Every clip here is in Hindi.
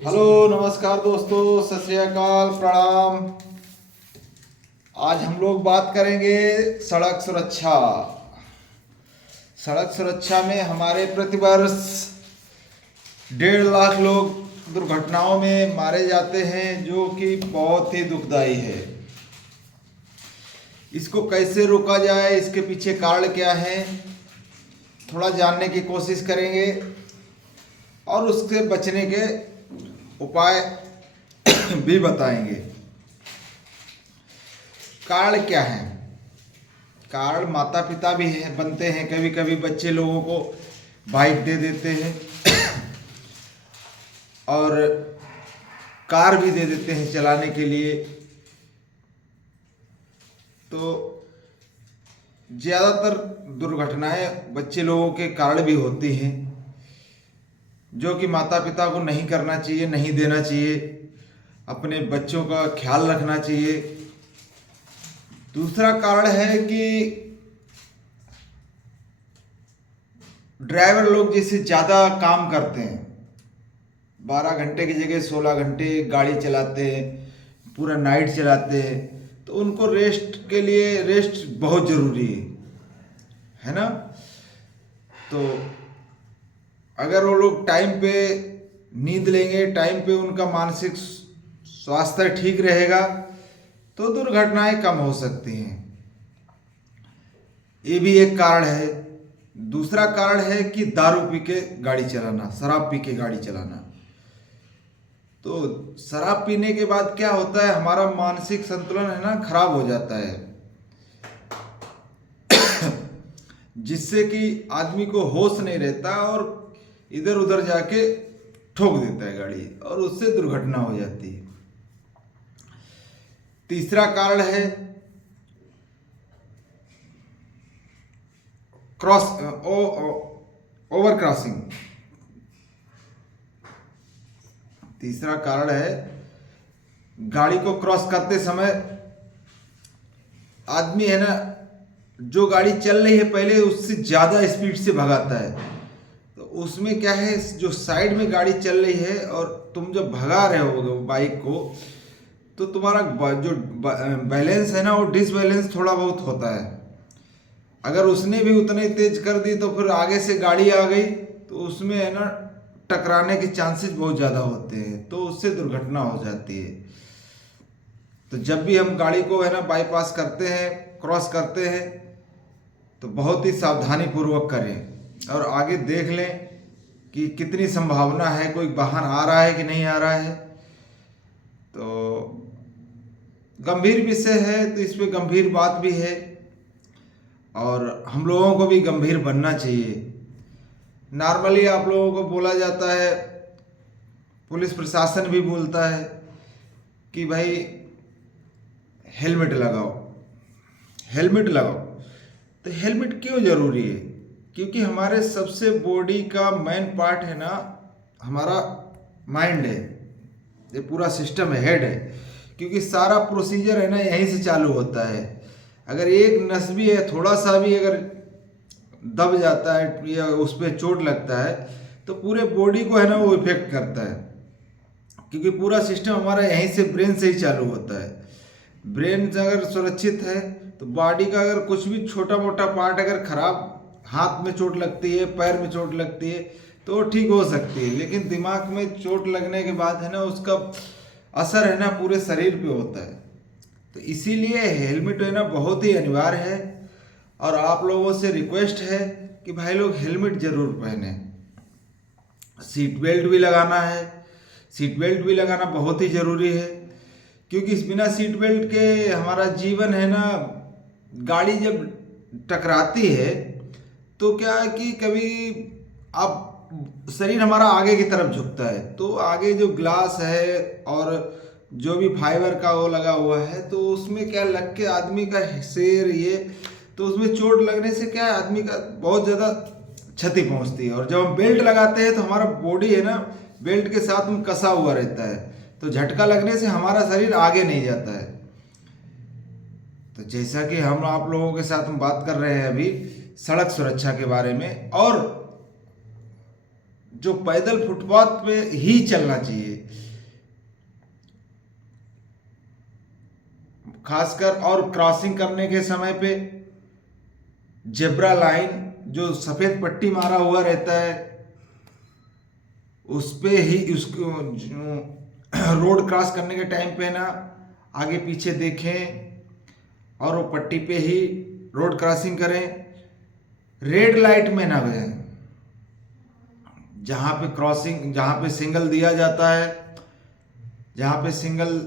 हेलो, नमस्कार दोस्तों, सत श्री अकाल, प्रणाम। आज हम लोग बात करेंगे सड़क सुरक्षा। सड़क सुरक्षा में हमारे प्रतिवर्ष 1.5 लाख लोग दुर्घटनाओं में मारे जाते हैं, जो कि बहुत ही दुखदाई है। इसको कैसे रोका जाए, इसके पीछे कारण क्या है, थोड़ा जानने की कोशिश करेंगे और उससे बचने के उपाय भी बताएंगे। कारण क्या है? कारण माता पिता भी हैं, बनते हैं। कभी कभी बच्चे लोगों को बाइक दे देते हैं और कार भी दे देते हैं चलाने के लिए। तो ज़्यादातर दुर्घटनाएं बच्चे लोगों के कारण भी होती हैं, जो कि माता पिता को नहीं करना चाहिए, नहीं देना चाहिए। अपने बच्चों का ख्याल रखना चाहिए। दूसरा कारण है कि ड्राइवर लोग जैसे ज़्यादा काम करते हैं, 12 घंटे की जगह 16 घंटे गाड़ी चलाते हैं, पूरा नाइट चलाते हैं, तो उनको रेस्ट के लिए रेस्ट बहुत ज़रूरी है ना। तो अगर वो लोग टाइम पे नींद लेंगे, टाइम पे उनका मानसिक स्वास्थ्य ठीक रहेगा, तो दुर्घटनाएं कम हो सकती हैं। ये भी एक कारण है। दूसरा कारण है कि दारू पी के गाड़ी चलाना, शराब पी के गाड़ी चलाना। तो शराब पीने के बाद क्या होता है, हमारा मानसिक संतुलन है ना खराब हो जाता है, जिससे कि आदमी को होश नहीं रहता और इधर उधर जाके ठोक देता है गाड़ी और उससे दुर्घटना हो जाती है। तीसरा कारण है क्रॉस ओवर क्रॉसिंग। तीसरा कारण है गाड़ी को क्रॉस करते समय आदमी है ना, जो गाड़ी चल रही है पहले उससे ज़्यादा स्पीड से भगाता है। तो उसमें क्या है, जो साइड में गाड़ी चल रही है और तुम जब भगा रहे हो बाइक को, तो तुम्हारा जो बैलेंस है ना, वो डिसबैलेंस थोड़ा बहुत होता है। अगर उसने भी उतने तेज कर दी तो फिर आगे से गाड़ी आ गई तो उसमें है ना टकराने के चांसेस बहुत ज़्यादा होते हैं, तो उससे दुर्घटना हो जाती है। तो जब भी हम गाड़ी को है ना बाईपास करते हैं, क्रॉस करते हैं, तो बहुत ही सावधानी पूर्वक करें और आगे देख लें कि कितनी संभावना है, कोई वाहन आ रहा है कि नहीं आ रहा है। तो गंभीर विषय है, तो इस पे गंभीर बात भी है और हम लोगों को भी गंभीर बनना चाहिए। नॉर्मली आप लोगों को बोला जाता है, पुलिस प्रशासन भी बोलता है कि भाई हेलमेट लगाओ, हेलमेट लगाओ। तो हेलमेट क्यों ज़रूरी है? क्योंकि हमारे सबसे बॉडी का मेन पार्ट है ना, हमारा माइंड है, ये पूरा सिस्टम है, हेड है। क्योंकि सारा प्रोसीजर है ना यहीं से चालू होता है। अगर एक नस भी है, थोड़ा सा भी अगर दब जाता है या उस पर चोट लगता है, तो पूरे बॉडी को है ना वो इफेक्ट करता है। क्योंकि पूरा सिस्टम हमारा यहीं से, ब्रेन से ही चालू होता है। ब्रेन अगर सुरक्षित है तो बॉडी का अगर कुछ भी छोटा मोटा पार्ट अगर खराब, हाथ में चोट लगती है, पैर में चोट लगती है, तो ठीक हो सकती है। लेकिन दिमाग में चोट लगने के बाद है ना उसका असर है ना पूरे शरीर पे होता है। तो इसीलिए हेलमेट है ना बहुत ही अनिवार्य है और आप लोगों से रिक्वेस्ट है कि भाई लोग हेलमेट जरूर पहने। सीट बेल्ट भी लगाना है, सीट बेल्ट भी लगाना बहुत ही ज़रूरी है। क्योंकि इस बिना सीट बेल्ट के हमारा जीवन है ना, गाड़ी जब टकराती है तो क्या है कि कभी आप, शरीर हमारा आगे की तरफ झुकता है, तो आगे जो ग्लास है और जो भी फाइबर का वो लगा हुआ है, तो उसमें क्या लग के आदमी का सिर ये, तो उसमें चोट लगने से क्या है आदमी का बहुत ज़्यादा क्षति पहुंचती है। और जब हम बेल्ट लगाते हैं तो हमारा बॉडी है ना बेल्ट के साथ में कसा हुआ रहता है, तो झटका लगने से हमारा शरीर आगे नहीं जाता है। तो जैसा कि हम आप लोगों के साथ हम बात कर रहे हैं अभी सड़क सुरक्षा के बारे में, और जो पैदल फुटपाथ पे ही चलना चाहिए, खासकर। और क्रॉसिंग करने के समय पे जेब्रा लाइन, जो सफेद पट्टी मारा हुआ रहता है, उस पे ही उसको रोड क्रॉस करने के टाइम पे ना आगे पीछे देखें और वो पट्टी पे ही रोड क्रॉसिंग करें। रेड लाइट में ना गए, जहाँ पे क्रॉसिंग, जहाँ पे सिग्नल दिया जाता है, जहाँ पे सिग्नल,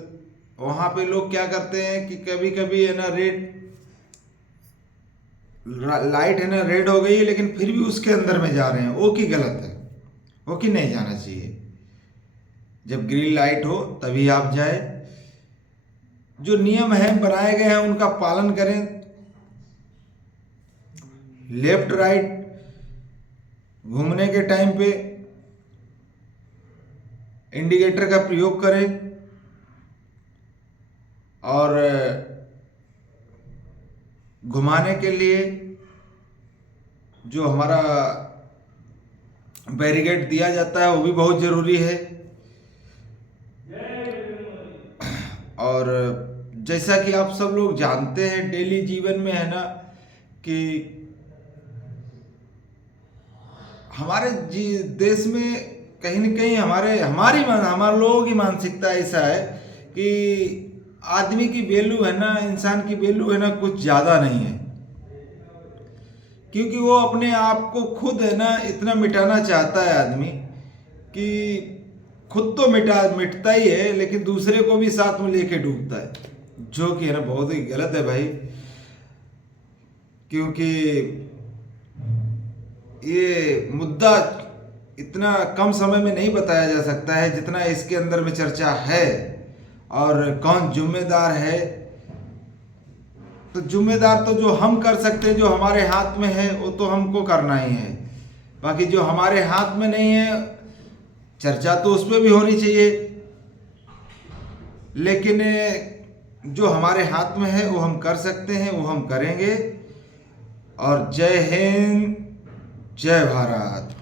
वहाँ पे लोग क्या करते हैं कि कभी कभी है ना रेड लाइट है ना रेड हो गई, लेकिन फिर भी उसके अंदर में जा रहे हैं, वो की गलत है, वो की नहीं जाना चाहिए। जब ग्रीन लाइट हो तभी आप जाए। जो नियम है बनाए गए हैं उनका पालन करें। लेफ्ट राइट घूमने के टाइम पे इंडिकेटर का प्रयोग करें और घुमाने के लिए जो हमारा बैरिकेड दिया जाता है वो भी बहुत ज़रूरी है। और जैसा कि आप सब लोग जानते हैं डेली जीवन में है ना कि हमारे देश में कहीं न कहीं हमारे लोगों की मानसिकता ऐसा है कि आदमी की वैल्यू है ना, इंसान की वैल्यू है ना कुछ ज़्यादा नहीं है, क्योंकि वो अपने आप को खुद है ना इतना मिटाना चाहता है आदमी कि खुद तो मिटता ही है, लेकिन दूसरे को भी साथ में लेके डूबता है, जो कि है ना बहुत ही गलत है भाई। क्योंकि ये मुद्दा इतना कम समय में नहीं बताया जा सकता है जितना इसके अंदर में चर्चा है। और कौन जिम्मेदार है, तो जिम्मेदार तो जो हम कर सकते हैं, जो हमारे हाथ में है वो तो हमको करना ही है। बाकी जो हमारे हाथ में नहीं है, चर्चा तो उस पर भी होनी चाहिए, लेकिन जो हमारे हाथ में है वो हम कर सकते हैं, वो हम करेंगे। और जय हिंद, जय भारत।